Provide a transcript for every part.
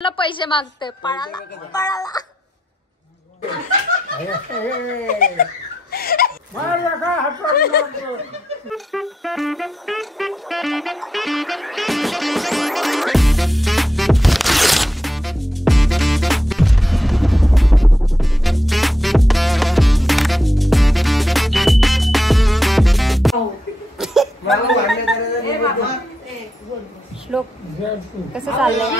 पैसे मागते पळाला पळाला श्लोक कसं चाललंय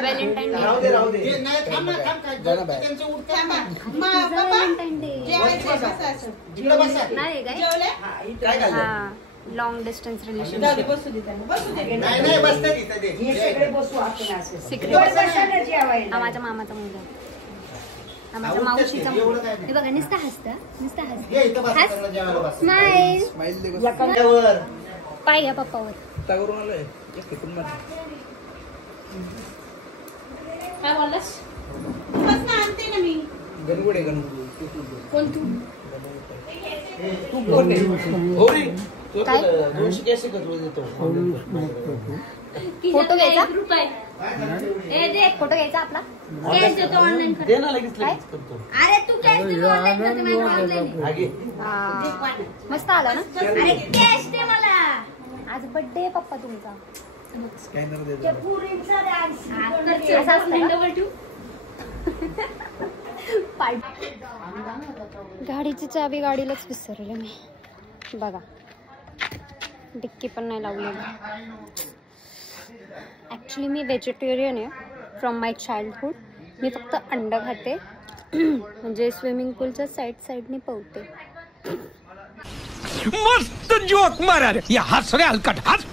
Valentine day long distance relationship माझ्या मामाचा मुलगा माझ्या मावशीचा मुलगा हे बघा नुसता हसता नुसता हसता स्माइल पाय घ्या पप्पावर काय बोललास आणते ना मी गणगुडे कोण तू फोटो घ्यायचा फोटो घ्यायचा आपला कॅश देतो ऑनलाईन अरे तू कॅश देतो ऑनलाईन मस्त आला ना अरे कॅश दे मला आज बर्थडे पप्पा तुमचा गाडीची चावी गाडीलाच विसरले मी बघा डिक्की पण नाही लावलेली ॲक्च्युली मी व्हेजिटेरियन आहे फ्रॉम माय चाइल्डहुड मी फक्त अंडा खाते म्हणजे स्विमिंग पूलच्या साईडने पवते मस्त जोक मारा रे या हस रे हलकट हस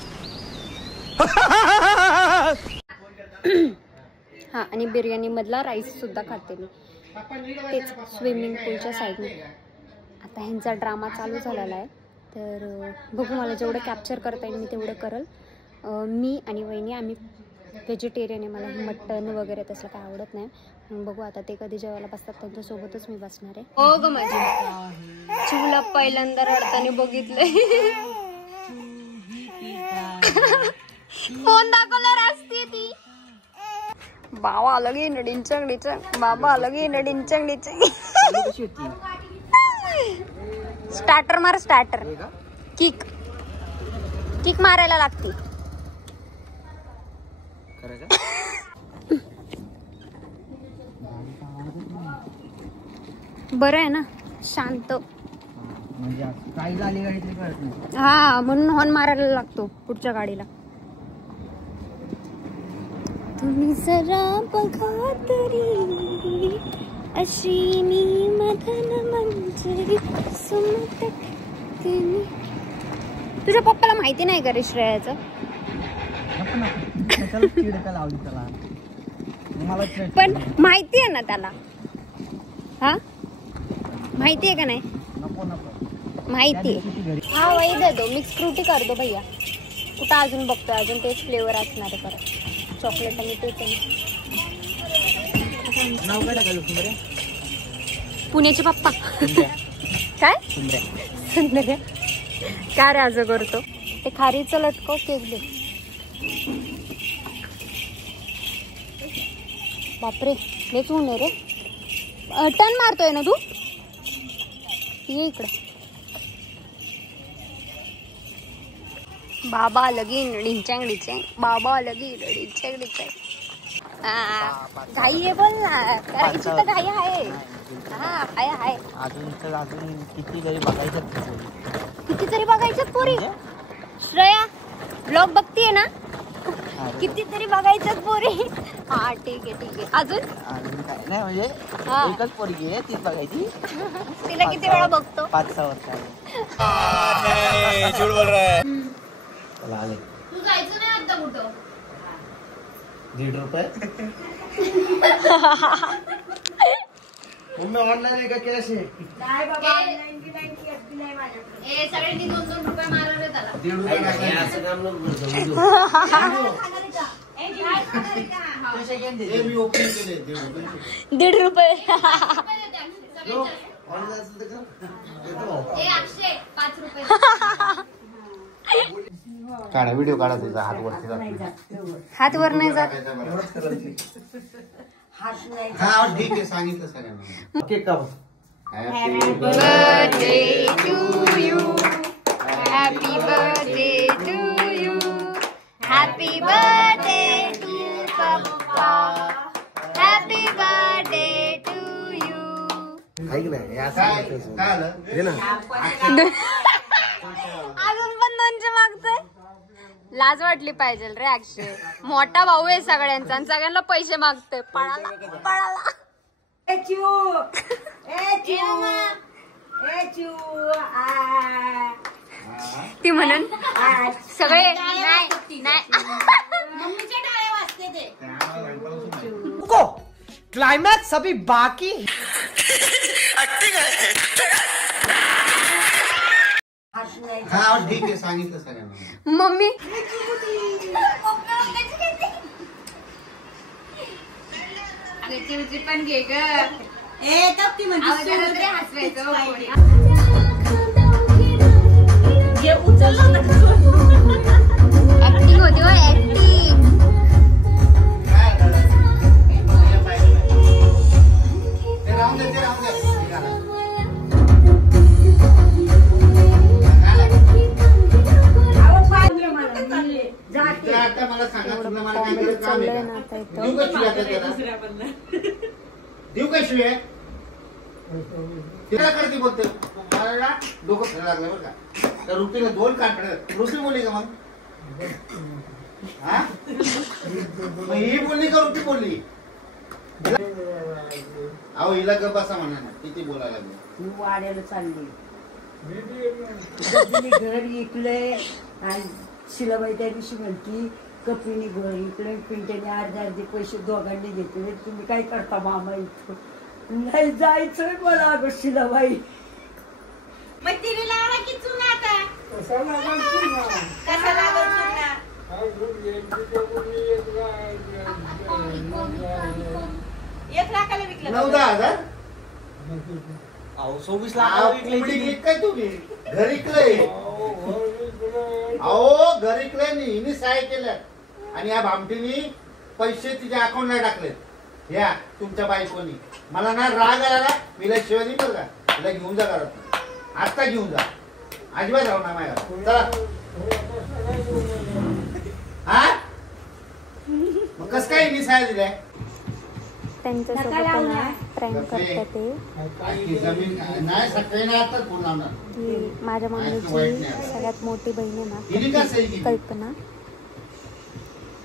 हा आणि बिर्याणी मधला राईस सुद्धा खाते मी तेच स्विमिंग पूलच्या साईडने आता ह्यांचा ड्रामा चालू झालेला आहे तर बघू मला जेवढं कॅप्चर करता येईल मी तेवढं करल मी आणि वहिनी आम्ही व्हेजिटेरियन आहे मला मटन वगैरे तसं काय आवडत नाही बघू आता ते कधी जेवायला बसतात त्यांच्यासोबतच मी बसणार आहे हो ग माझी चिवला पहिल्यांदा रडताना बघितलंय फोन दाखवल्यावर असते ती बाबा आलं गे नडिंचंग डिचंग बाबा आलं गे नडिंचंग डिचंग स्टार्टर मार स्टार्टर किक किक मारायला लागते बरं आहे ना शांत हा म्हणून हॉर्न मारायला लागतो पुढच्या गाडीला तुम्ही जरा बघा तरी अशिनी मदन मंजरी सुमतक तुझ्या पप्पाला माहिती नाही का रे श्रेयाचं पण माहिती आहे ना त्याला हा माहिती आहे का नाही माहिती हा वही देतो मिक्स फ्रुटी करतो भैया कुठं अजून बघतोय अजून तेच फ्लेवर असणार आहे परत चॉकलेट आणि तेच पुण्याचे पप्पा काय सुंदर काय रे आज करतो ते खारीचं लटकव केक दे बापरे लेच ऊन आहे रे टर्न मारतोय ना तू ये इकडं बाबा लगीन डिंचँग डिचँग बाबा लगीन डिंचँग डिचँग घाई आहे बोल ना करायची तर घाई आहे हा आहे आहे अजून कितीतरी बघायचं पोरी श्रेया ब्लॉग बघतीये ना कितीतरी बघायचं पोरी हा ठीक आहे अजून काय नाही म्हणजे एकच पोरगी आहे तीच बघायची तिला किती वेळा बघतो 5-6 वर्ष आले तू जायचं नाही आता कुठं ₹1.5 मम्मी ऑनलाईन आहे का कॅश आहे नाही बाबा ऑनलाईन की नाही माझ्याकडे ए सगळ्यांनी ₹2-2 मारले त्याला ₹1.5 असं काम नको ₹1.5 5 रुपये काढा व्हिडिओ काढा त्याचा हात वरती जातो. हात वर नाही जात. हा ठीक आहे सांगितलं सगळ्यांना. केक काप. Happy birthday to you. Happy birthday to you. Happy birthday to पप्पा. Happy birthday to you. ऐक ना काय आलं हे ना अजून पण दोनशे मागतोय. लाज वाटली पाहिजे रे अक्षय. मोठा भाऊ आहे सगळ्यांचा आणि सगळ्यांना पैसे मागतोय. पळाला पळाला. ती म्हणून सगळे नाही क्लाइमैक्स अभी बाकी. हा ठीक आहे सांगितलं सगळ्यांना. मम्मी पण घे ग. ऍक्टिंग होती हो ऍक्टिंग. आता मला सांगा तुला मला काय काम आहे का? देऊ का शिव्या त्याला? देऊ का शिव्या? तिला करते बोलते मला डोकं फिरायला लागलं बरं का. तर रुपीला 2 काढ. रुपी बोलली का मग? हा मग ही बोलली का रुपी बोलली? अहो हिला ग बसा म्हणा ना. किती बोलायला लागली. वाड्याला चालली. घर इकलंय आणि शिलाबाई त्या दिवशी म्हणती कपीने घर इकडे पिंट्याने अर्धे पैसे दोघांनी घेतले. तुम्ही काय करता मामा इथं? नाही जायचंय मला अगं शिलाबाई. मग तिने लावा की चुना आता. कसा लागल चुना? 1 लाखाला विकलं. 9-10,000. अहो 24 लाखाला विकले. काय तुम्ही घर इकलंय? अहो घर इकलंय नाही हिने सहाय केलं आणि या भामटीने पैसे तिच्या अकाउंटला टाकलेत. या तुमच्या बायकोनी मला ना राग आला. मीला शिवाय नाही बरं का. तिला घेऊन जा घरात. आत्ता घेऊन जा. अजिबात राहू ना माझ्या. चला हा मग कस काय हिने सहाय दिलाय? त्यांच्यासोबत प्रेम करतात ते. नाही सकाळी नाही आता फोन लावणार. ती माझ्या मम्मीची सगळ्यात मोठी बहीण आहे ना कल्पना.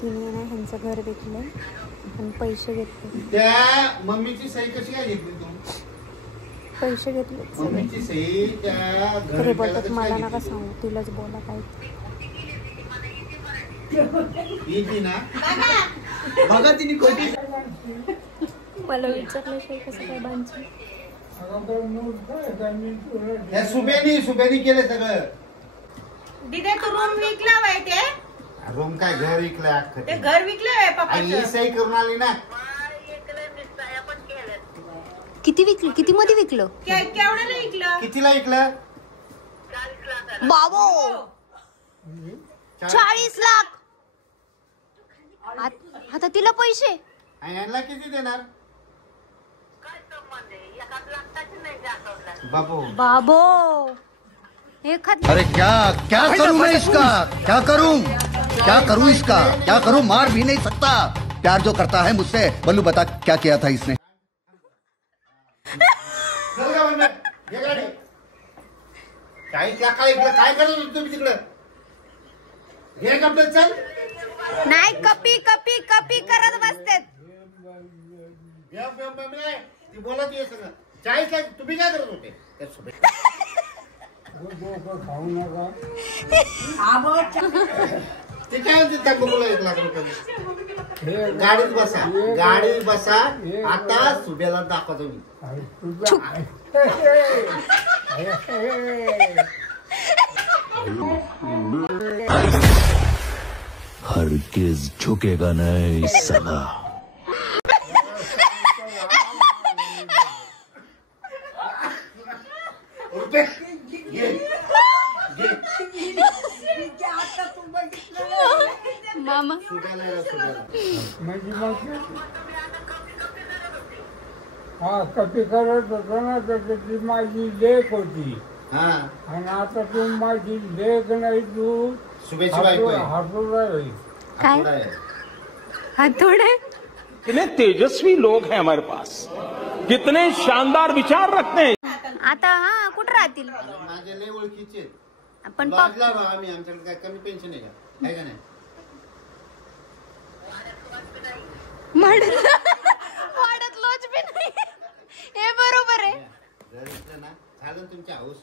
तिने ना ह्यांचं घर विकलं आणि पैसे घेतले. त्या मम्मीची सही कशी काय घेतली तू? पैसे घेतले. मम्मीची सही त्या तरी बोलतात मला नका सांगू. तिलाच बोला काय ना बघा तिने कोटी. मला विचारल्याशिवाय कसं काय बांधचं. या सुबेनी केलं सगळं. दिदे तू रूम विकला वय ते? रूम काय घर विकलंय अख्खं ते घर विकलंय पप्पाचं. सही करून आली ना. किती विकलं? किती मध्ये विकलं? केवढ्याला विकलं? कितीला विकलं? बाबो 40 लाख. आता तिला पैसे आणि यांना किती देणार? बाबू बाबो अरे क्या क्या करूं मैं इसका? क्या करूं इसका? क्या करूं? मार भी नहीं सकता. प्यार जो करता है मुझसे. बल्लू बता क्या किया था इसने? काय काय करत तुम्ही तिकडं? हे कपडे चल. नाही कपी कपी कपी करत बसतेत. ती बोलत ये सगळं. चाय काय तुम्ही काय करत होते? ते काय म्हणते त्या बघूला 1 लाख रुपये. गाडीत बसा. आता सुब्याला दाखवतो मी. हरगिज झुकेगा नहीं साला. आता तू म्हणजे मग हा कपी करत होतो ना तर ती माझी लेक होती हा आणि आता तू माझी लेक नाही तू शुभेच्छा बायको आहे. हातोडा होईल. काय थोडा आहे. हातोडे कितने तेजस्वी लोग हैं हमारे पास, कितने शानदार विचार रखते हैं. आता हा कुठं राहतील माझे लय ओळखीचे आहेत. आपण लॉजला राहू आम्ही, आमच्याकडे काय कमी पेन्शन आहे का? आहे का नाही? वाढत लॉज बी नाही. हे बरोबर आहे. जर इथलं ना झालं तुमची हाऊस.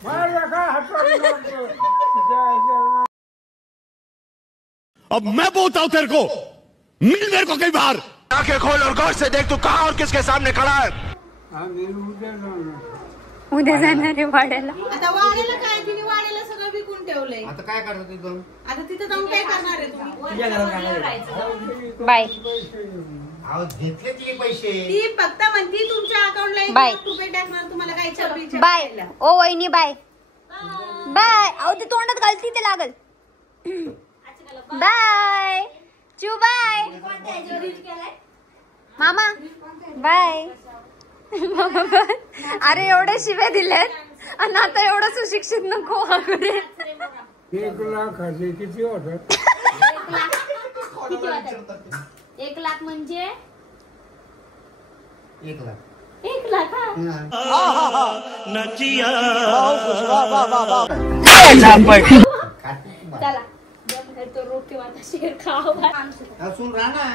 मला काय हातोडा नको. अब मैं बोलता हूं तेरे को, मिल मेरे को कई बार. आंखें खोल और गौर से देख तू कहां और किसके सामने खड़ा है. आम्ही उद्या जाणार. उद्या जाणार आहे वाड्याला. आता वाड्याला काय तिने वाड्याला सगळं विकून ठेवलंय. आता काय करतात तिथून? आता तिथं जाऊन काय करणार आहे तुम्ही? बाय अहो घेतले ती पैसे. ती फक्त म्हणती तुमच्या अकाउंटला बाय. 1 रुपये टाकणार तुम्हाला काही चपलीच्या बाय ओ वहिनी बाय बाय. अहो ते तोंडात घालती ते लागल. बाय चू बाय मामा बाय. अरे एवढ्या शिव्या दिल्यात आणि आता एवढं सुशिक्षित नको आकडे. 1 लाखाचे किती होतात? 1 लाख म्हणजे 1 लाख. 1 लाख चला तो रोटी वाटा शेर खावा. असून राहा.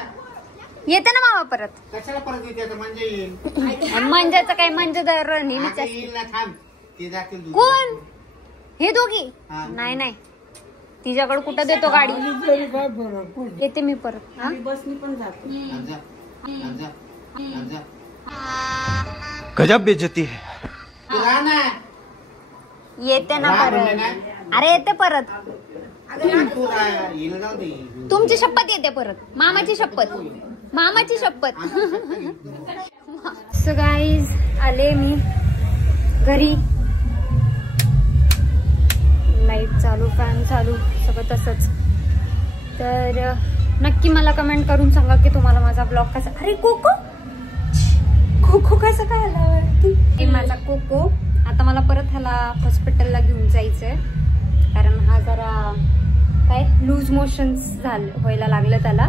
येते ना मामा परत. कशाला परत येते आता? म्हणजे येईल. मंजाचं काय मंजा दर नेहमीच आता असते. येईल ना, थांब. ते जातील दूध. कोण हे दोघी? हा. नाही नाही तिच्याकडे कुठं देतो गाडी. तरी काय फरक पडतो? येते मी परत. हा? बसनी पण जातो. आजा, आजा, आजा. गजब बेइज्जती है. तू राहा ना. येते ना राहा परत. म्हणले ना. अरे येते परत. तू राहा. येईल जाऊ दे. तुमची शपथ येते परत. मामाची शपथ. मामाची शपथ. सो गाईज आले मी घरी. लाईट चालू फॅन चालू सगळं तसंच. तर नक्की मला कमेंट करून सांगा की तुम्हाला माझा ब्लॉग कसा. अरे कोको कोको कसं काय आला वरती. हे माझा कोको. आता मला परत ह्याला हॉस्पिटलला घेऊन जायचंय कारण हा जरा काय लूज मोशन्स व्हायला लागलं त्याला.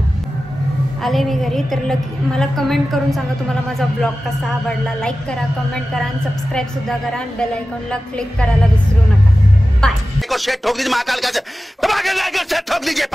आले मी घरी. तर मला कमेंट करून सांगा तुम्हाला माझा ब्लॉग कसा आवडला. लाईक करा, कमेंट करा आणि सबस्क्राईब सुद्धा करा आणि बेल आयकॉनला क्लिक करायला विसरू नका. बाय. शेट ठोक दीजिए महाकाल का ठोक दीजिए.